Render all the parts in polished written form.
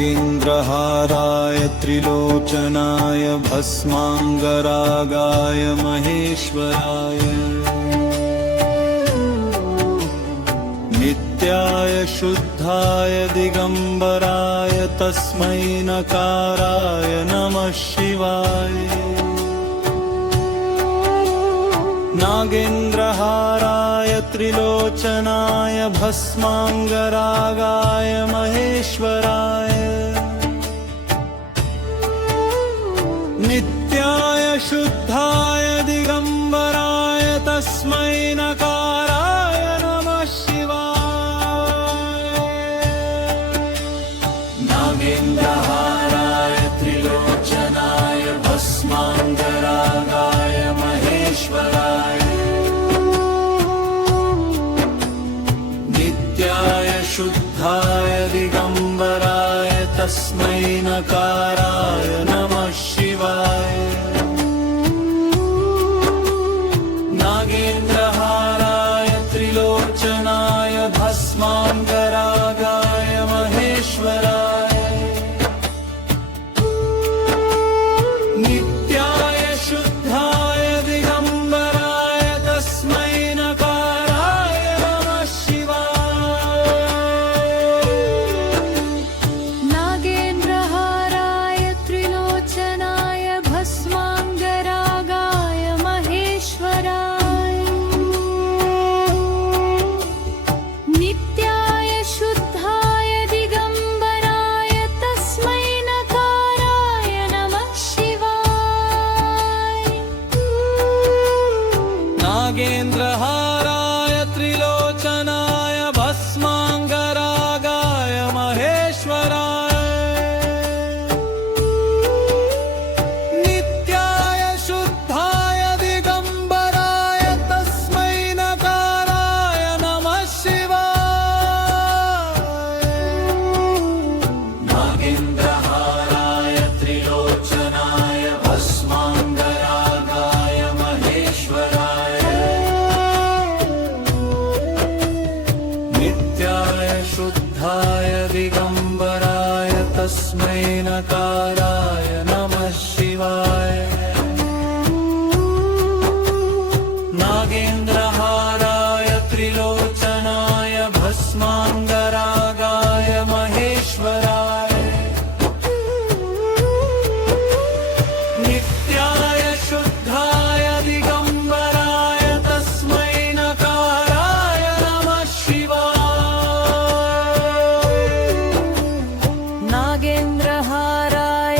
नागेन्द्रहाराय त्रिलोचनाय भस्मांगरागाय महेश्वराय नित्याय शुद्धाय दिगंबराय तस्मै नकाराय नमः शिवाय नागेन्द्रहाराय त्रिलोचनाय भस्मांगरागाय महेश्वराय नित्याय शुद्धाय दिगंबराय तस्मै नकाराय नमः शिवाय नागेन्द्रहाराय त्रिलोचनाय भस्मांगरागाय महेश्वराय शुद्धाय दिगंबराय तस्मै नकाराय नमः शिवाय नागेन्द्रहाराय त्रिलोचनाय भस्मांगरागाय महेश्वराय नित्याय शुद्धाय दिगंबराय तस्मै नकाराय नमः नागेन्द्रहाराय त्रिलोचनाय भस्मांगरागाय महेश्वराय नित्याय शुद्धाय दिगंबराय तस्मै नकाराय नमः शिवाय नागेन्द्रहाराय त्रिलोचनाय भस्मांगरागाय महेश्वराय शुद्धाय दिगंबराय तस्मै नकाराय नमः शिवाय नागेन्द्रहाराय त्रिलोचनाय भस्मांगरागाय महेश्वराय नित्याय शुद्धाय दिगंबराय तस्मै नकाराय नमः शिवाय नागेन्द्रहाराय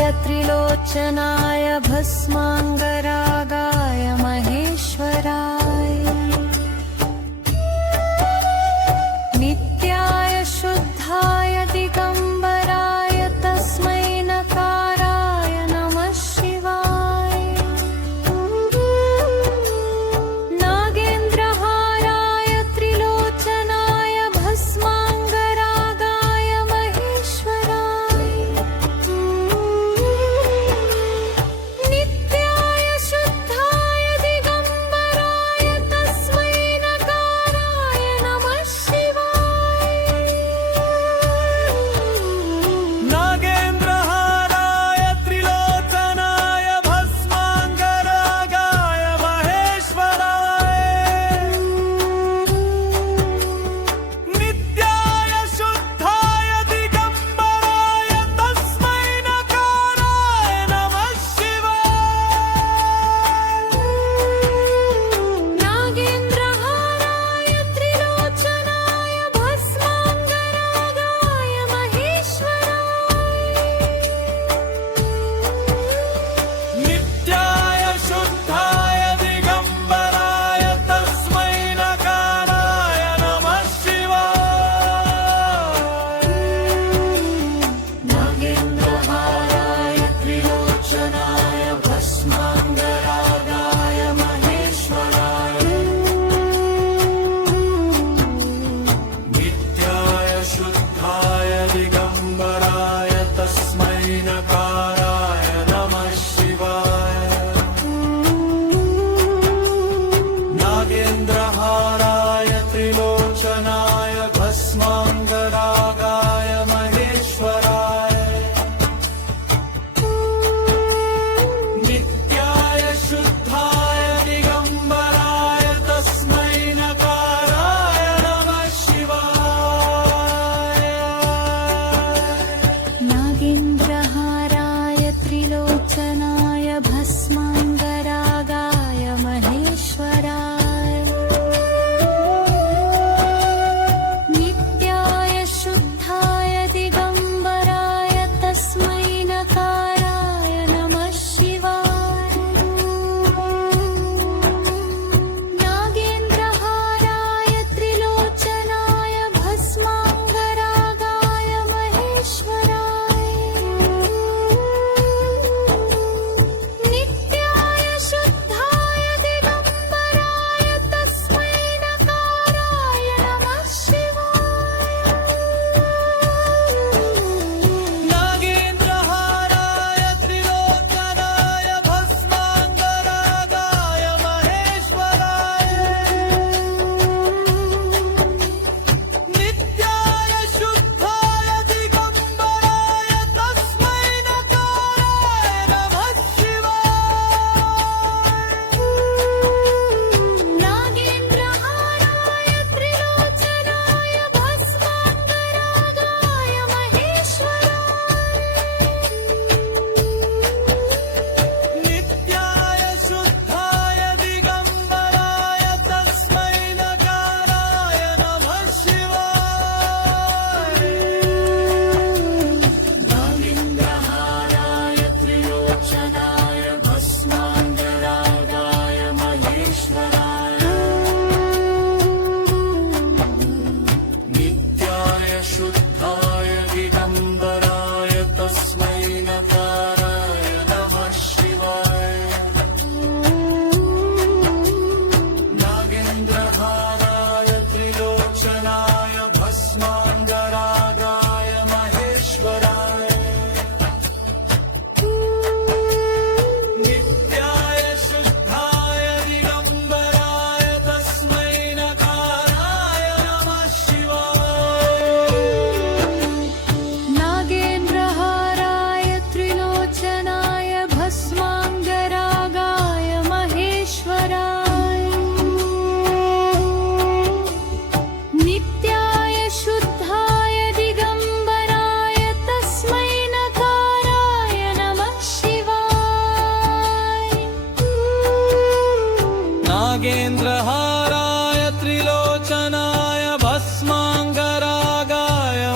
नागेन्द्रहाराय त्रिलोचनाय भस्माङ्गरागाय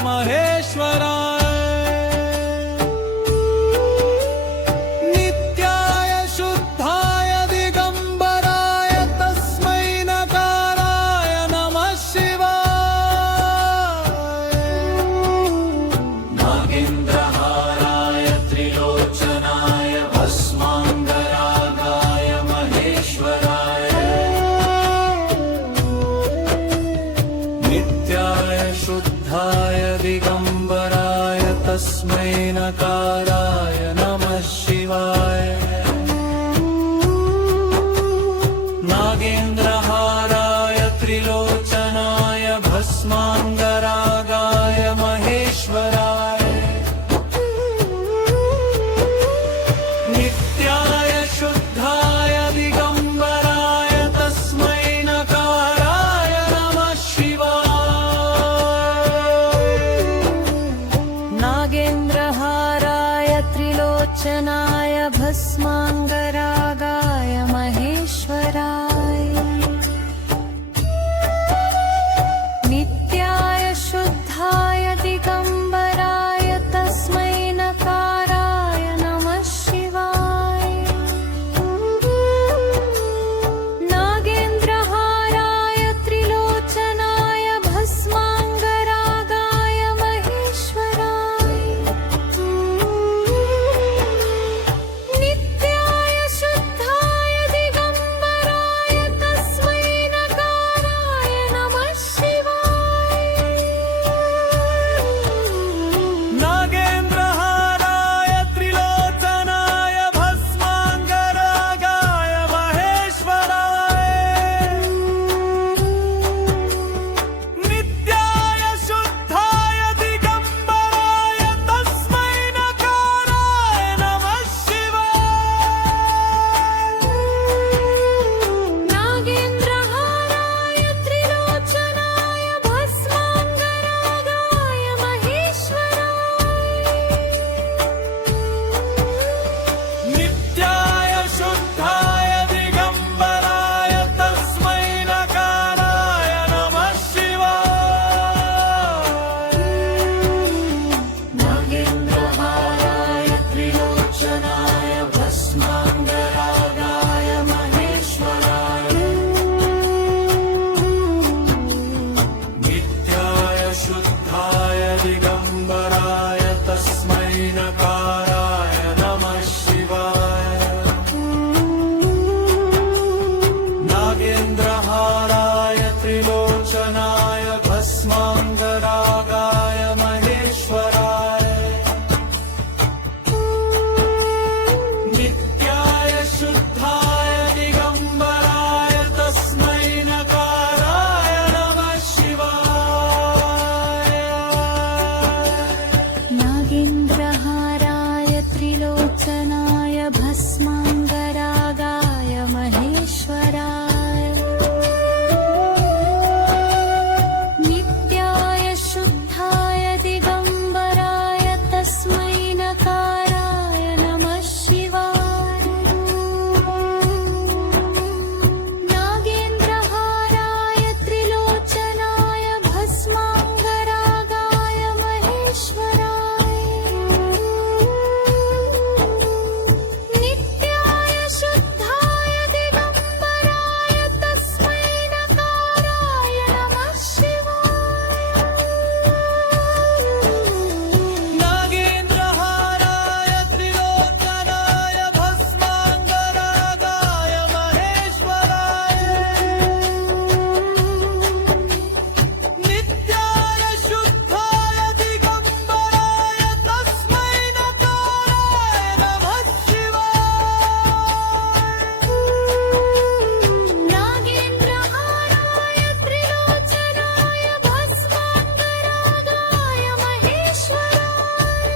महेश्वराय नित्याय शुद्धाय दिगम्बराय तस्मै नकाराय नमः शिवाय नागेन्द्रहाराय त्रिलोचनाय भस्माङ्गरागाय महेश्वराय नित्याय शुद्धाय दिगम्बराय तस्मै नकाराय नमः शिवाय नागेन्द्रहाराय त्रिलोचनाय भस्माङ्गरागाय महेश्वराय नित्याय शुद्धाय दिगम्बराय तस्मै नकाराय नमः शिवाय नागेन्द्रहाराय त्रिलोचनाय भस्माङ्गरागाय महेश्वराय नित्याय शुद्धाय दिगम्बराय तस्मै नकाराय नमः शिवाय नागेन्द्रहाराय त्रिलोचनाय भस्माङ्गरागाय महेश्वराय नित्याय शुद्धाय दिगम्बराय तस्मै नकाराय नमः शिवाय नागेन्द्रहाराय त्रिलोचनाय भस्माङ्गरागाय महेश्वराय नित्याय शुद्धाय दिगम्बराय तस्मै नकाराय नमः शिवाय नागेन्द्रहाराय त्रिलोचनाय भस्माङ्गरागाय महेश्वराय नित्याय शुद्धाय दिगम्बराय तस्मै नकाराय नमः शिवाय नागेन्द्रहाराय त्रिलोचनाय भस्माङ्गरागाय महेश्वराय नित्याय शुद्धाय दिगम्बराय तस्मै नकाराय नमः शिवाय नागेन्द्रहाराय त्रिलोचनाय भस्माङ्गरागाय महेश्वराय नित्याय शुद्धाय दिगम्बराय तस्मै नकाराय नमः शिवाय नागेन्द्रहाराय त्रिलोचनाय भस्माङ्गरागाय महेश्वराय नित्याय शुद्धाय दिगम्बराय तस्मै नकाराय नमः शिवाय नागेन्द्रहाराय त्रिलोचनाय भस्माङ्गरागाय महेश्वराय नित्याय शुद्धाय दिगम्बराय तस्मै नकाराय नमः शिवाय नागेन्द्रहाराय त्रिलोचनाय भस्माङ्गरागाय महेश्वराय नित्याय शुद्धाय दिगम्बराय तस्मै नकाराय नमः शिवाय नागेन्द्रहाराय त्रिलोचनाय भस्माङ्गरागाय महेश्वराय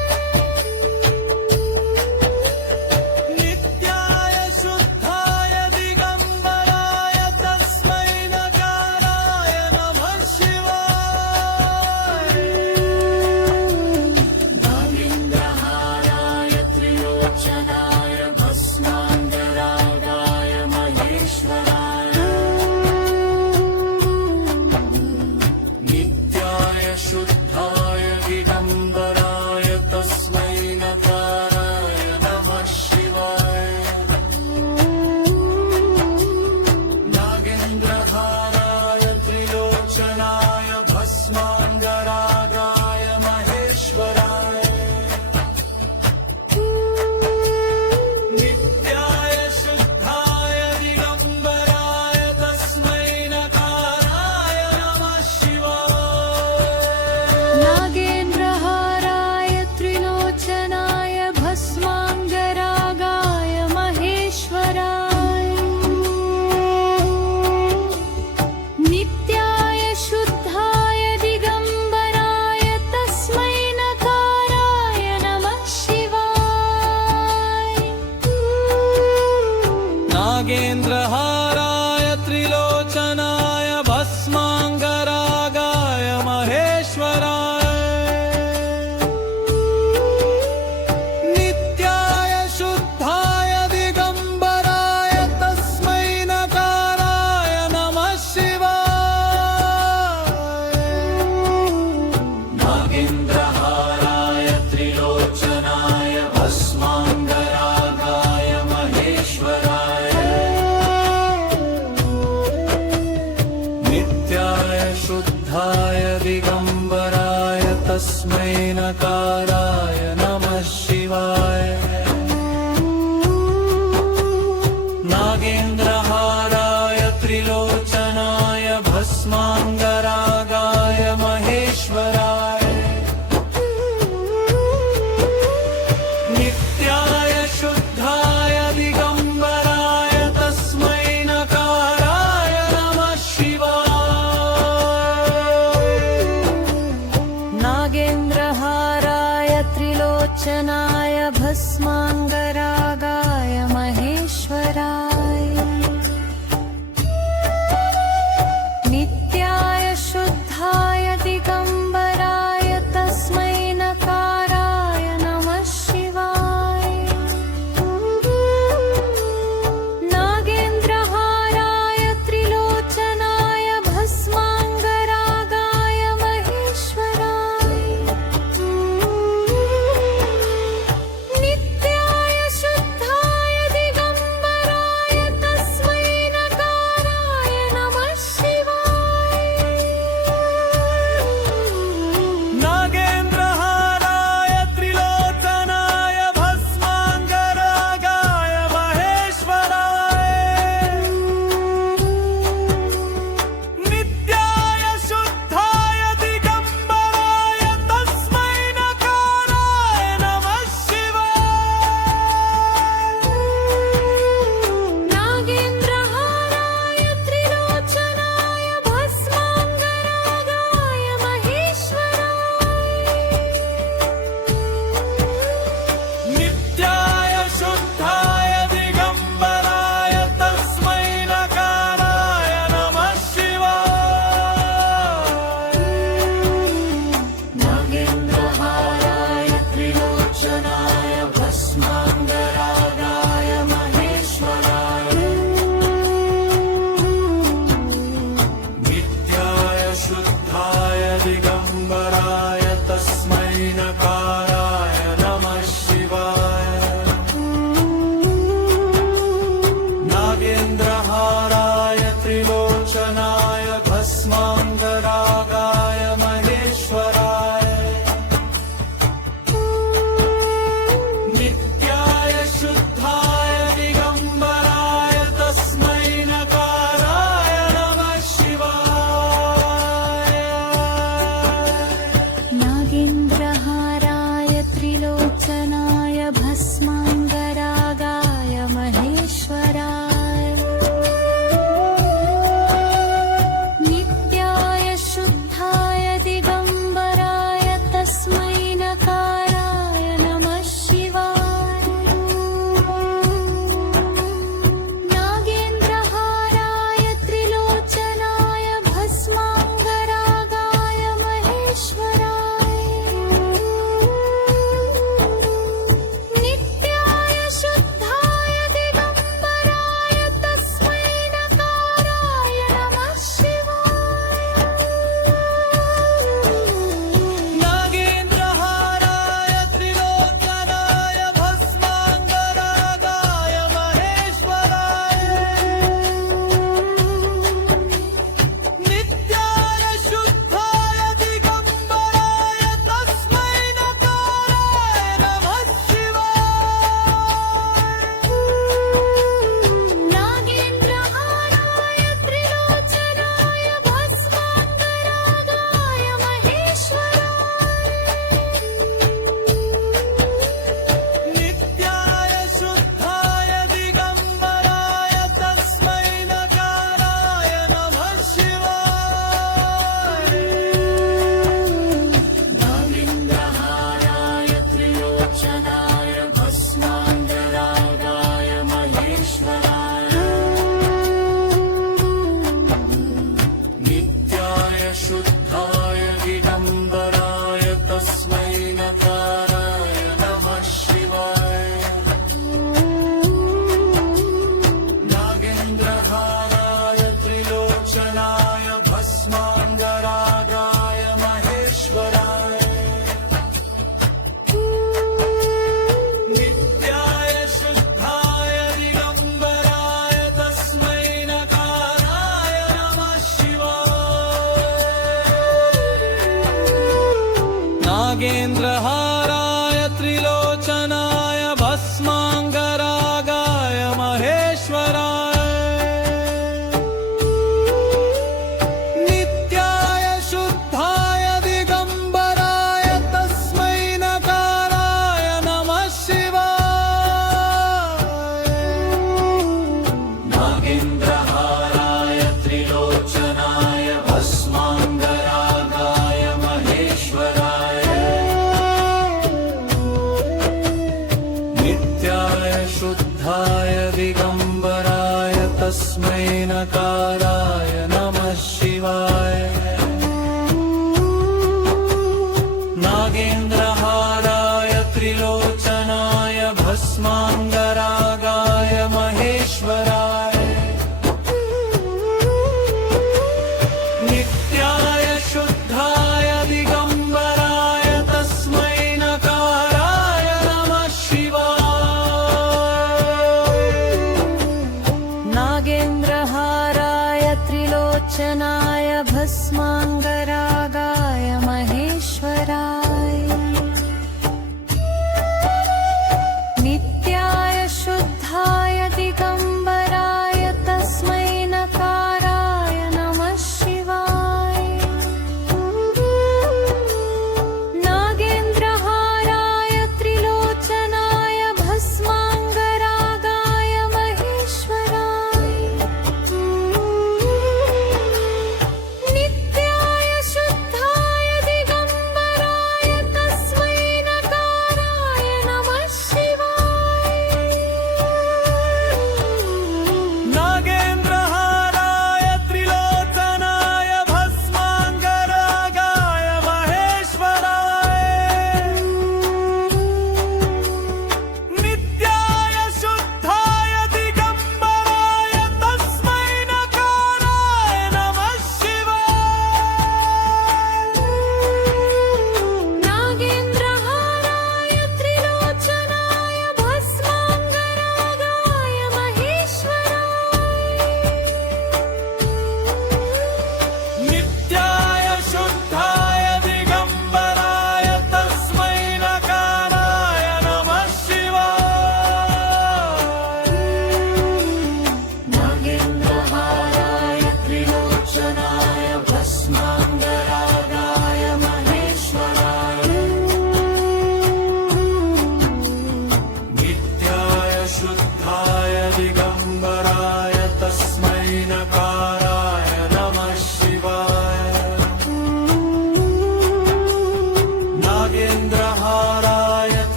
नित्याय शुद्धाय दिगम्बराय तस्मै नकाराय नमः शिवाय नागेन्द्रहाराय त्रिलोचनाय भस्माङ्गरागाय महेश्वराय त्रिलोचनाय भस्माङ्गरागाय महेश्वराय नित्याय शुद्धाय दिगम्बराय तस्मै नकाराय नमः शिवाय नागेन्द्रहाराय त्रिलोचनाय भस्माङ्गरागाय महेश्वराय नित्याय शुद्धाय दिगम्बराय तस्मै नकाराय नमः शिवाय नागेन्द्रहाराय त्रिलोचनाय भस्माङ्गरागाय महेश्वराय नित्याय शुद्धाय दिगम्बराय तस्मै नकाराय नमः शिवाय नागेन्द्रहाराय नकाराय नमः शिवाय नागेन्द्रहाराय त्रिलोचनाय भस्माङ्गरागाय महेश्वराय नित्याय शुद्धाय दिगम्बराय तस्मै नकाराय नमः शिवाय नागेन्द्रहाराय त्रिलोचनाय भस्माङ्गरागाय महेश्वराय नित्याय शुद्धाय दिगम्बराय तस्मै नकाराय नमः शिवाय नागेन्द्रहाराय त्रिलोचनाय भस्माङ्गरागाय महेश्वराय नित्याय शुद्धाय दिगम्बराय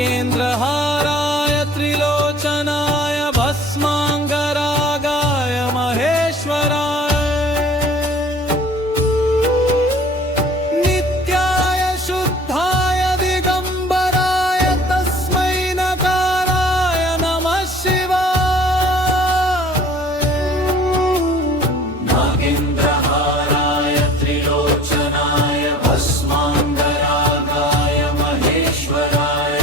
नागेन्द्रहाराय त्रिलोचनाय भस्माङ्गरागाय महेश्वराय नित्याय शुद्धाय दिगम्बराय तस्मै नकाराय नमः शिवाय नागेन्द्रहाराय त्रिलोचनाय भस्माङ्गरागाय महेश्वराय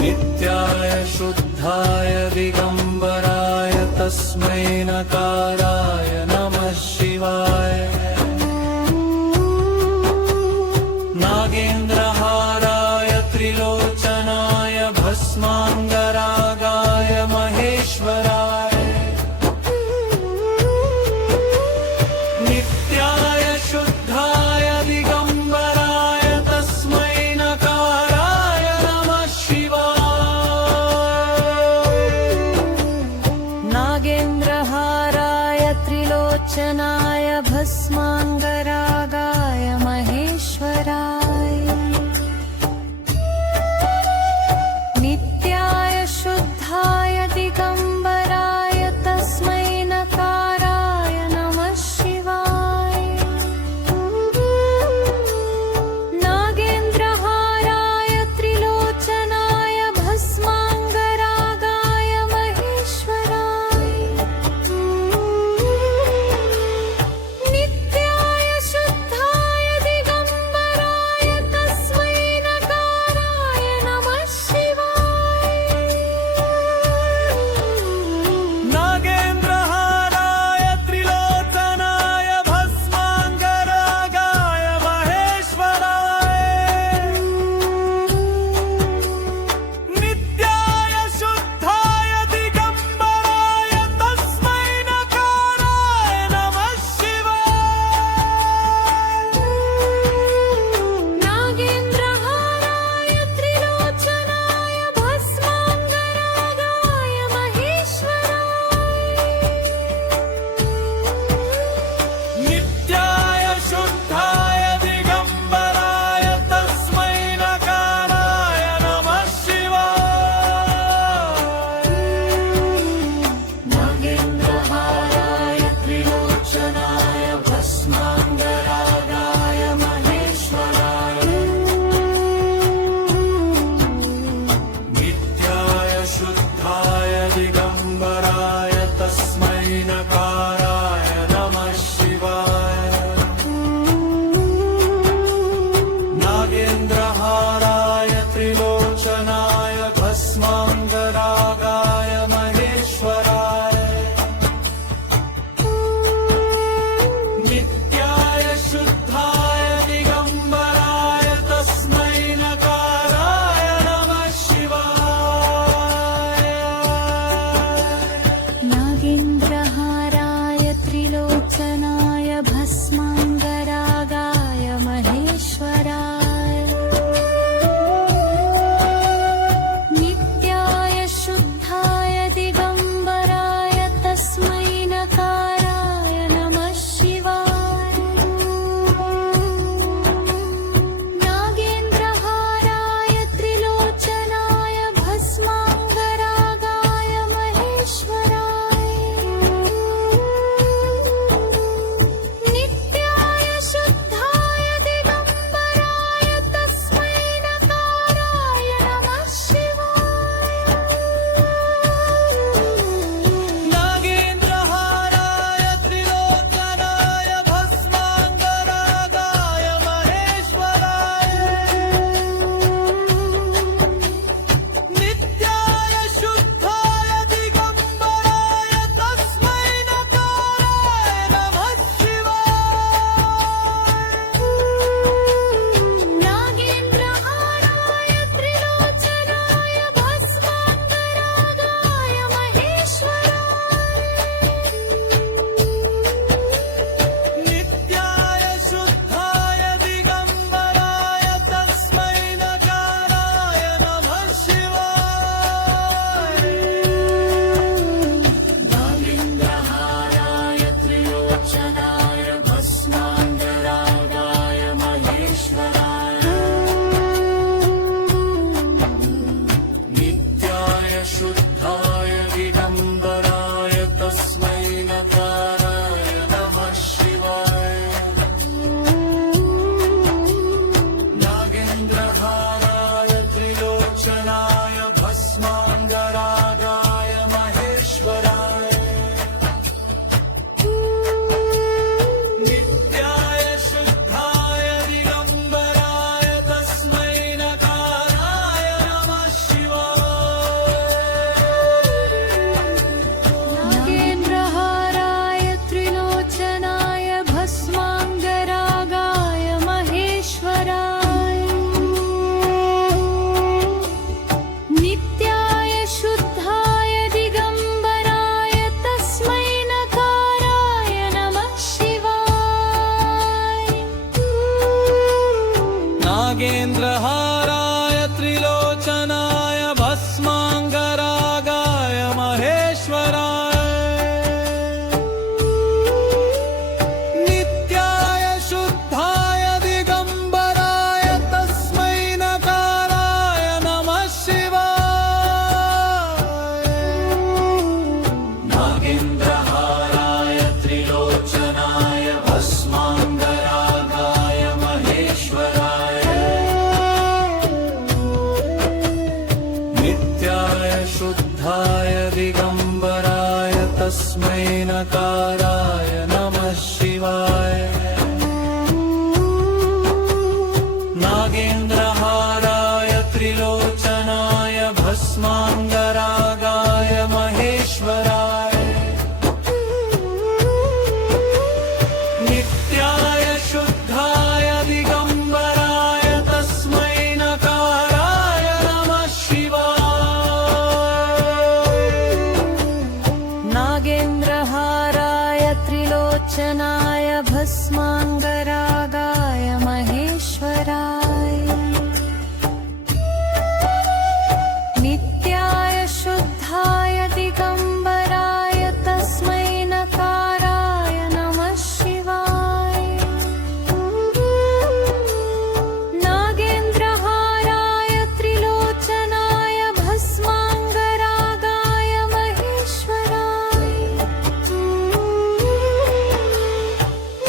नित्याय शुद्धाय दिगम्बराय तस्मै नकाराय नमः शिवाय नागेन्द्रहाराय त्रिलोचनाय भस्माङ्गरागाय महेश्वराय नित्याय शुद्धाय दिगम्बराय तस्मै नकाराय नमः शिवाय नागेन्द्रहाराय त्रिलोचनाय भस्माङ्गरागाय महेश्वराय नित्याय शुद्धाय दिगम्बराय तस्मै नकाराय नमः शिवाय नागेन्द्रहाराय त्रिलोचनाय भस्माङ्गरागाय महेश्वराय नित्याय शुद्धाय शिवाय नागेन्द्रहाराय त्रिलोचनाय भस्माङ्गरागाय महेश्वराय नित्याय शुद्धाय दिगम्बराय तस्मै नकाराय नमः शिवाय नागेन्द्रहाराय त्रिलोचनाय भस्माङ्गरागाय महेश्वराय नित्याय शुद्धाय दिगम्बराय तस्मै नकाराय नमः शिवाय नागेन्द्रहाराय त्रिलोचनाय भस्माङ्गरागाय महेश्वराय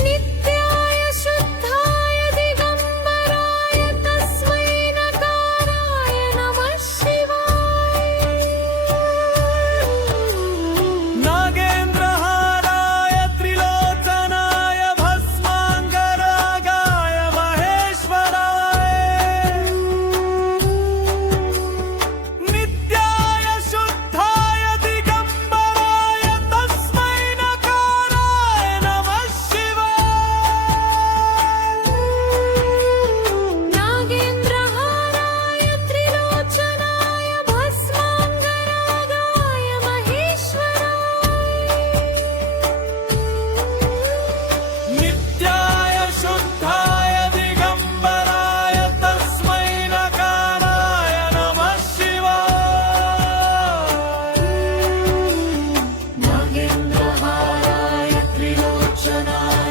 नित्याय शुद्धाय दिगम्बराय तस्मै नकाराय नमः शिवाय नागेन्द्रहाराय त्रिलोचनाय भस्माङ्गरागाय महेश्वराय नित्याय शुद्धाय दिगम्बराय तस्मै नकाराय नमः शिवाय नागेन्द्रहाराय त्रिलोचनाय भस्माङ्गरागाय महेश्वराय नित्याय शुद्धाय दिगम्बराय तस्मै नकाराय नमः शिवाय नागेन्द्रहाराय त्रिलोचनाय